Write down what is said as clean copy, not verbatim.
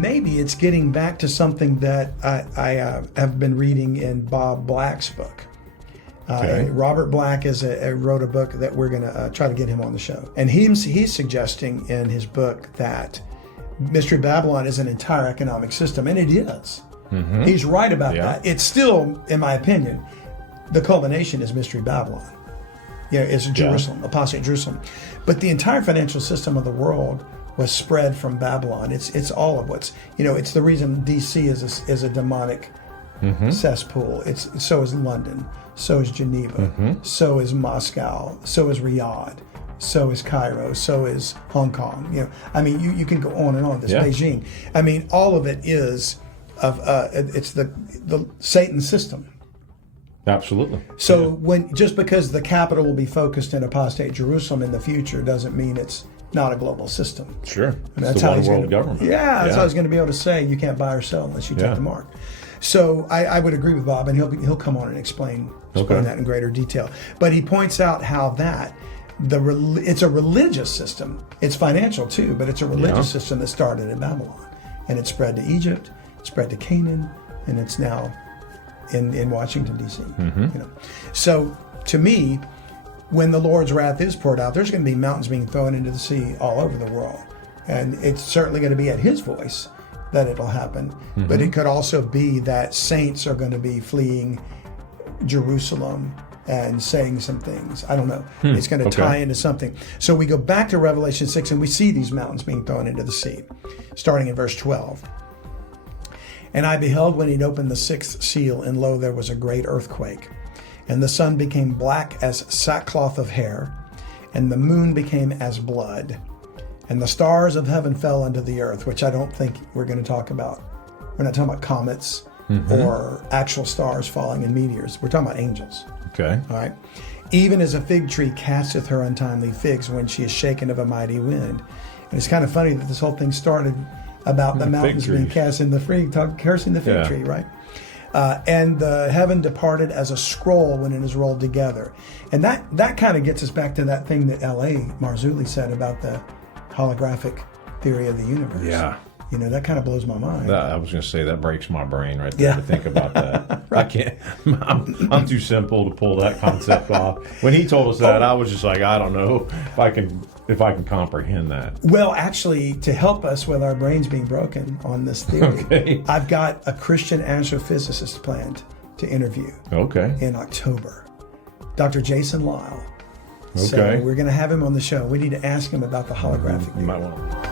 maybe it's getting back to something that I have been reading in Bob Black's book. Robert Black wrote a book that we're going to try to get him on the show. And he's suggesting in his book that Mystery Babylon is an entire economic system, and it is. Mm-hmm. He's right about that. It's still, in my opinion, the culmination is Mystery Babylon. It's Jerusalem, apostate Jerusalem. But the entire financial system of the world was spread from Babylon. It's all of what's, it's the reason D.C. is a demonic cesspool. So is London, so is Geneva, so is Moscow, so is Riyadh, so is Cairo, so is Hong Kong. You can go on and on. Beijing. All of it is it's the Satan system. Absolutely. So just because the capital will be focused in apostate Jerusalem in the future doesn't mean it's not a global system. Sure. That's the one world government. Yeah, that's how he's going to be able to say you can't buy or sell unless you take the mark. So I would agree with Bob, and he'll come on and explain that in greater detail. But he points out how that it's a religious system. It's financial too, but it's a religious system that started in Babylon, and it spread to Egypt, it spread to Canaan, and it's now in Washington, D.C. So to me, when the Lord's wrath is poured out, there's going to be mountains being thrown into the sea all over the world. And it's certainly going to be at his voice that it'll happen. But it could also be that saints are going to be fleeing Jerusalem and saying some things. I don't know. It's going to tie into something. So we go back to Revelation 6 and we see these mountains being thrown into the sea, starting in verse 12. And I beheld when he'd opened the sixth seal, and lo, there was a great earthquake. And the sun became black as sackcloth of hair, and the moon became as blood. And the stars of heaven fell unto the earth, which I don't think we're going to talk about. We're not talking about comets or actual stars falling in meteors. We're talking about angels. Okay. All right. Even as a fig tree casteth her untimely figs when she is shaken of a mighty wind. And it's kind of funny that this whole thing started about the mountains being cast in the fig, cursing the fig tree, right? And the heaven departed as a scroll when it is rolled together. And that kind of gets us back to that thing that L.A. Marzulli said about the holographic theory of the universe. Yeah. That kind of blows my mind. I was going to say that breaks my brain right there to think about that. I can't. I'm too simple to pull that concept off. When he told us that, I was just like, I don't know if I can comprehend that. Well, actually, to help us with our brains being broken on this theory, I've got a Christian astrophysicist planned to interview. In October, Dr. Jason Lyle. So we're going to have him on the show. We need to ask him about the holographic theory. You might want to.